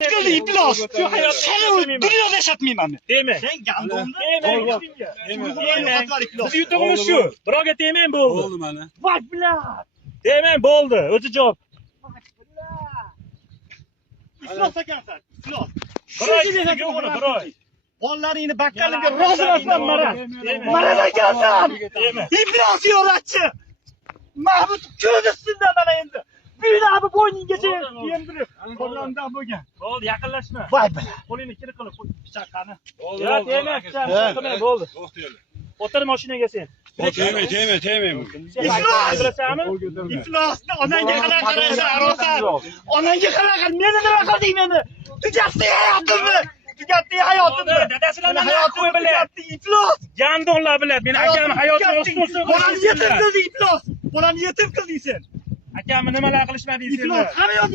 Qildi iflos. Seni dunyoda yashatmayman men. Deme. Sen gandonda Biz yutug'imiz shu. Birovga tegmang bo'ldi. Bo'ldi mana. Vay bilan. Tegmang bo'ldi. O'zi javob. Iflos ekansan. Iflos. Biroy. Bolalaringni baqqalimga rozi emasman Marat. Marat ekansan. Iflos yo'latchi. Mahmud ko'rdisinda mana endi. Buylabı bo'yninggacha yendirib, qo'llandan bo'lgan. Bo'ldi, yaqinlashma. Voy bilan. Qo'lingni kiri qilib pichoqani. Yo, tegma, pichoqni bo'ldi. O'tir mashinaga sen. Tegmay. Bilasanmi? Iflosni onangga qanaqa qaraysan, Arosan? Onangga qanaqa meni nima qilding meni? Tugatding hayotimni. Tugatding hayotimni. Dadasilarni hayotini biladi. Iflos. Jandonlar biladi. Meni akam hayotini ustun. Bolani yetim qilding, iflos. Bolani yetim qilding sen. Akamni nimalar qilishmading sen? Iflos, hamma yo'q